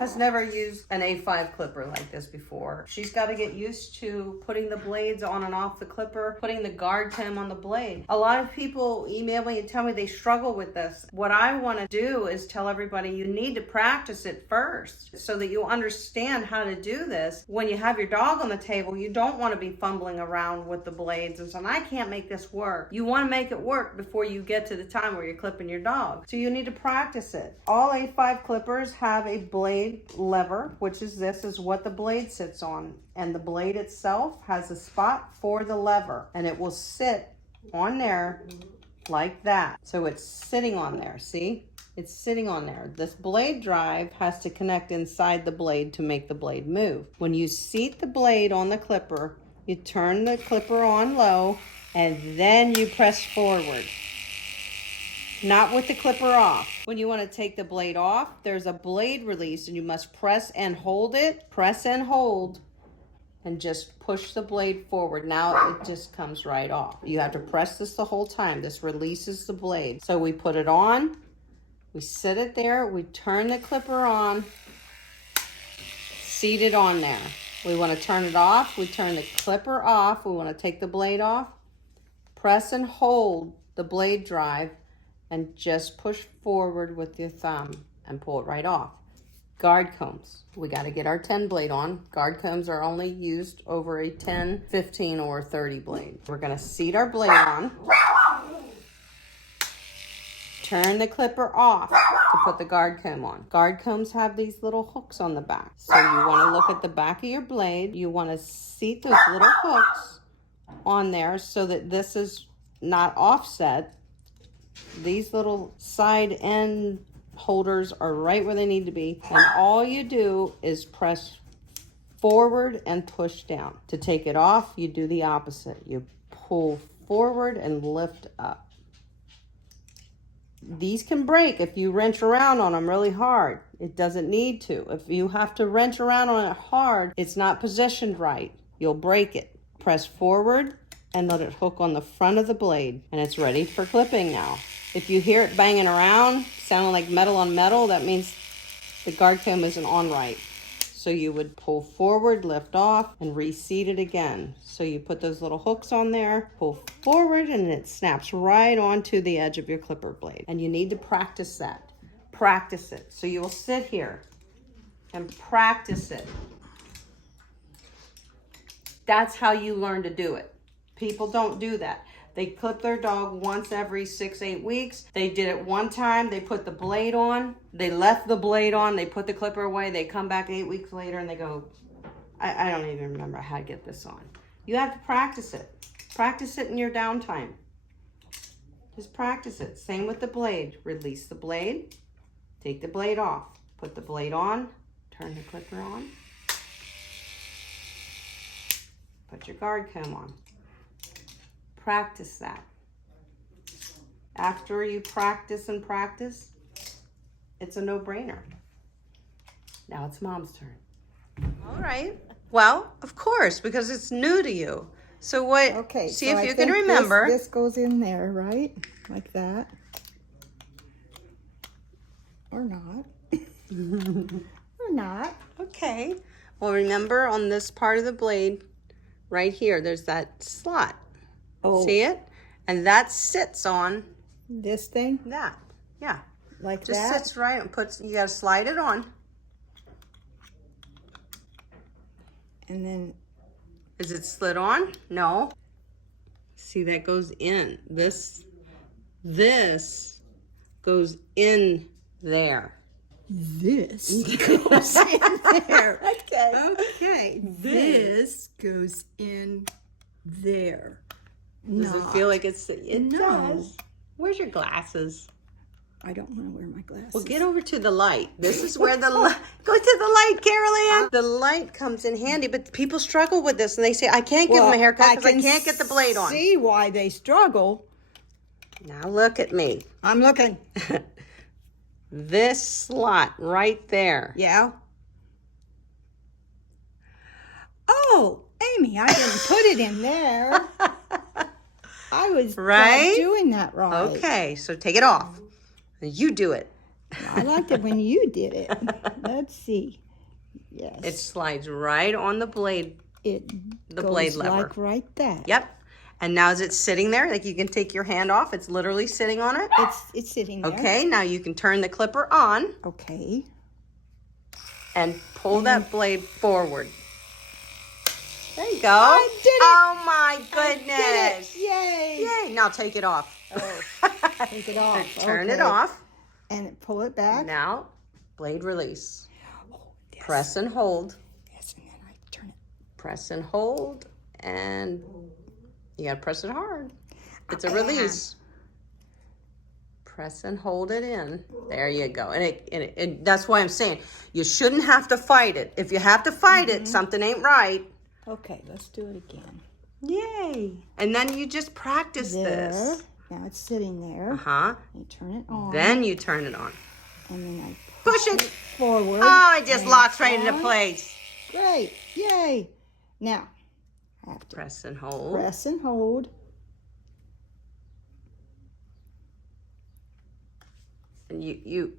has never used an A5 clipper like this before. She's got to get used to putting the blades on and off the clipper, putting the guard cam on the blade. A lot of people email me and tell me they struggle with this. What I want to do is tell everybody you need to practice it first so that you understand how to do this. When you have your dog on the table, you don't want to be fumbling around with the blades and saying, I can't make this work. You want to make it work before you get to the time where you're clipping your dog. So you need to practice it. All A5 clippers have a blade lever, which is this is what the blade sits on. And the blade itself has a spot for the lever, and it will sit on there like that. So it's sitting on there, see? It's sitting on there. This blade drive has to connect inside the blade to make the blade move. When you seat the blade on the clipper, you turn the clipper on low, and then you press forward. Not with the clipper off. When you want to take the blade off, there's a blade release, and you must press and hold it. Press and hold, and just push the blade forward. Now it just comes right off. You have to press this the whole time. This releases the blade. So we put it on, we sit it there, we turn the clipper on, seat it on there. We want to turn it off, we turn the clipper off, we want to take the blade off, press and hold the blade drive, and just push forward with your thumb and pull it right off. Guard combs. We got to get our 10 blade on. Guard combs are only used over a 10, 15, or 30 blade. We're going to seat our blade on. Turn the clipper off to put the guard comb on. Guard combs have these little hooks on the back. So you want to look at the back of your blade. You want to seat those little hooks on there so that this is not offset. These little side end holders are right where they need to be, and all you do is press forward and push down. To take it off, you do the opposite. You pull forward and lift up. These can break if you wrench around on them really hard. It doesn't need to. If you have to wrench around on it hard, it's not positioned right. You'll break it. Press forward and let it hook on the front of the blade, and it's ready for clipping now. If you hear it banging around, sounding like metal on metal, that means the guard comb isn't on right. So you would pull forward, lift off, and reseat it again. So you put those little hooks on there, pull forward, and it snaps right onto the edge of your clipper blade. And you need to practice that. Practice it. So you will sit here and practice it. That's how you learn to do it. People don't do that. They clip their dog once every 6-8 weeks. They did it one time. They put the blade on. They left the blade on. They put the clipper away. They come back 8 weeks later and they go, I don't even remember how to get this on. You have to practice it. Practice it in your downtime. Just practice it. Same with the blade. Release the blade. Take the blade off. Put the blade on. Turn the clipper on. Put your guard comb on. Practice that. After you practice and practice, it's a no-brainer. Now it's Mom's turn. All right. Well, of course, because it's new to you. So what? Okay. See so if I you can think remember. This goes in there, right? Like that. Or not. Or not. Okay. Well, remember on this part of the blade, right here, there's that slot. Oh. See it? And that sits on This thing? that. Yeah. Like Just that? sits right and puts, you gotta slide it on. And then, Is it slid on? No. See, that goes in. This goes in there. this goes in there. Okay. Okay. This goes in there. Does it feel like it's, it No. does. Where's your glasses? I don't want to wear my glasses. Well, get over to the light. This is where the light, go to the light, Carol Ann. The light comes in handy, but people struggle with this and they say, I can't give them a haircut because I can't get the blade on. See why they struggle. Now look at me. I'm looking. This slot right there. Yeah. Oh, Amy, I didn't put it in there. I was Right? not doing that right. Okay, so take it off. You do it. I liked it when you did it. Let's see. Yes. It slides right on the blade. It The goes blade lever. like right there. Yep. And now as it's sitting there, like you can take your hand off. It's literally sitting on it. It's sitting there. Okay, now you can turn the clipper on. Okay. And pull that blade forward. There you go. I did it. Oh my I goodness. did it. Yay. Yay. Now take it off. Oh, take it off. Turn it Okay. off. And pull it back. Now, blade release. Oh, yes. Press and hold. Yes, and then I turn it. Press and hold. And you got to press it hard. It's a release. Press and hold it in. There you go. And that's why I'm saying you shouldn't have to fight it. If you have to fight it, something ain't right. Okay, let's do it again. Yay. And then you just practice There. this. Now it's sitting there. Uh-huh. You turn it on. Then you turn it on. And then I Push it. forward. Oh, it just and locks it's right into on. place. Great. Yay. Now, I have to Press and hold. press and hold. And you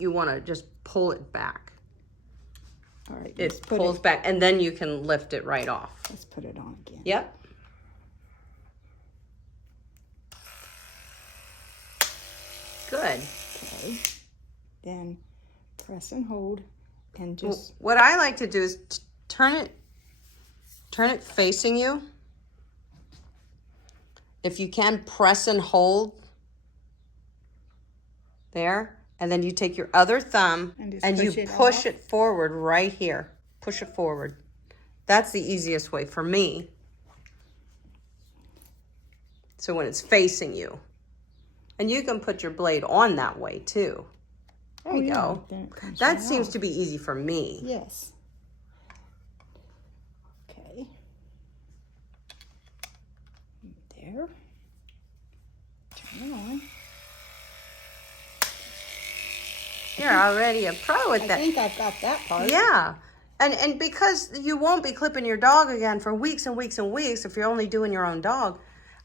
want to just pull it back. All right. It pulls back, and then you can lift it right off. Let's put it on again. Yep. Good. Okay. Then press and hold and just What I like to do is turn it facing you. If you can, press and hold there, and then you take your other thumb And just and you push it push off? it forward right here. Push it forward. That's the easiest way for me. So when it's facing you. And you can put your blade on that way too. There you go. Then it comes That right seems off. to be easy for me. Yes. Okay. There. Turn it on. You're already a pro at I that. think I've got that part. Yeah. And because you won't be clipping your dog again for weeks and weeks and weeks if you're only doing your own dog,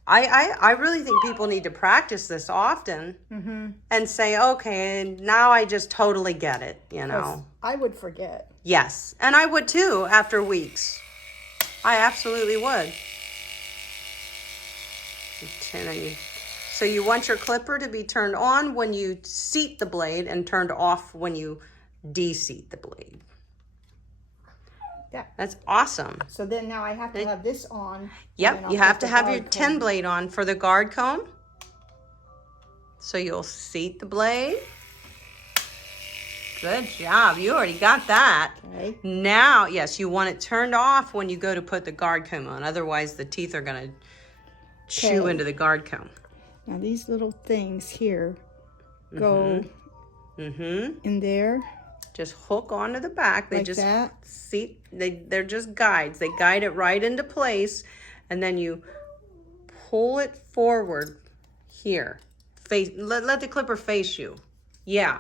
I really think people need to practice this often and say, okay, now I just totally get it, you know. I would forget. Yes. And I would too after weeks. I absolutely would. So you want your clipper to be turned on when you seat the blade and turned off when you de-seat the blade. Yeah. That's awesome. So then now I have to have this on. and then Yep, I'll you put have to the have your guard 10 comb. blade on for the guard comb. So you'll seat the blade. Good job. You already got that. Okay. Now, yes, you want it turned off when you go to put the guard comb on. Otherwise, the teeth are going to chew Okay. into the guard comb. Now these little things here go in there Just hook onto the back. They like just that. seat. They're just guides. They guide it right into place, and then you pull it forward here. Face. Let the clipper face you. Yeah.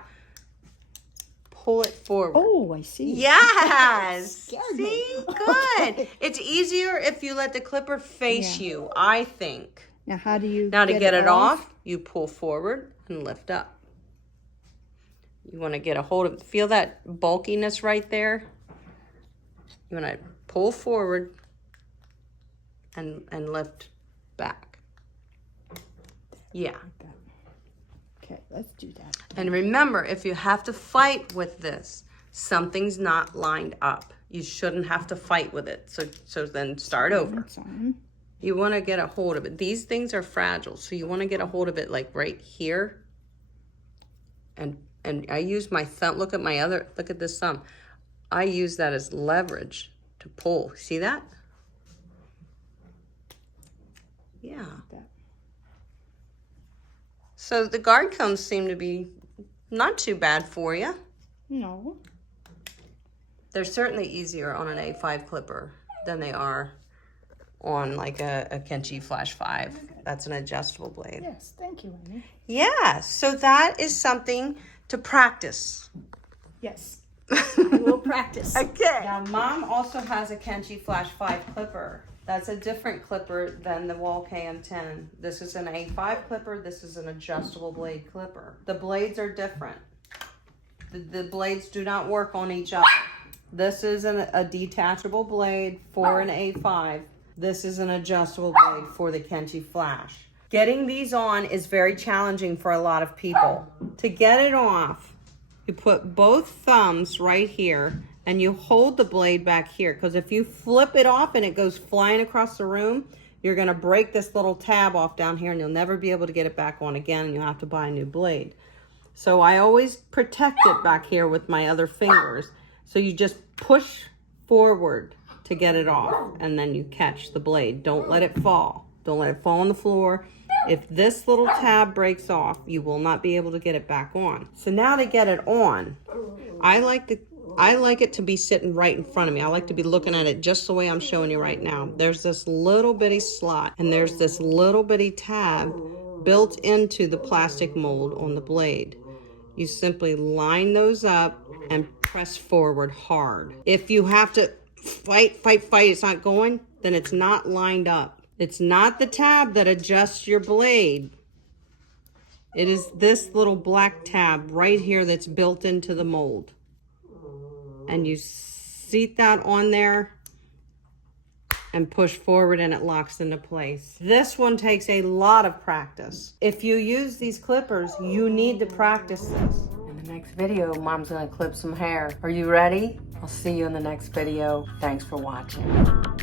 Pull it forward. Oh, I see. Yes. Scared me. See, good. Okay. It's easier if you let the clipper face you, I think. Now how do you Now to get it off, you pull forward and lift up. You want to get a hold of, feel that bulkiness right there? You want to pull forward and lift back. Yeah. Okay, let's do that. And remember, if you have to fight with this, something's not lined up. You shouldn't have to fight with it. So then start over. It's on. You want to get a hold of it. These things are fragile, so you want to get a hold of it like right here. And I use my thumb. Look at this thumb. I use that as leverage to pull. See that? Yeah. That. So the guard combs seem to be not too bad for you. No. They're certainly easier on an A5 clipper than they are on like a Kenchi Flash 5. That's an adjustable blade. Yes, thank you, Amy. Yeah, so that is something to practice. Yes. I will practice. Okay. Now, Mom also has a Kenchi Flash 5 clipper. That's a different clipper than the Wall KM10. This is an A5 clipper. This is an adjustable blade clipper. The blades are different. The blades do not work on each other. This is a detachable blade for an A5. This is an adjustable blade for the Kenchi Flash. Getting these on is very challenging for a lot of people. To get it off, you put both thumbs right here and you hold the blade back here, because if you flip it off and it goes flying across the room, you're going to break this little tab off down here and you'll never be able to get it back on again, and you'll have to buy a new blade. So I always protect it back here with my other fingers. So you just push forward to get it off, and then you catch the blade. Don't let it fall. Don't let it fall on the floor. If this little tab breaks off, you will not be able to get it back on. So now to get it on, I like it to be sitting right in front of me. I like to be looking at it just the way I'm showing you right now. There's this little bitty slot, and there's this little bitty tab built into the plastic mold on the blade. You simply line those up and press forward hard. If you have to fight, it's not going, then it's not lined up. It's not the tab that adjusts your blade. It is this little black tab right here that's built into the mold. And you seat that on there and push forward and it locks into place. This one takes a lot of practice. If you use these clippers, you need to practice this. In the next video, Mom's gonna clip some hair. Are you ready? I'll see you in the next video. Thanks for watching.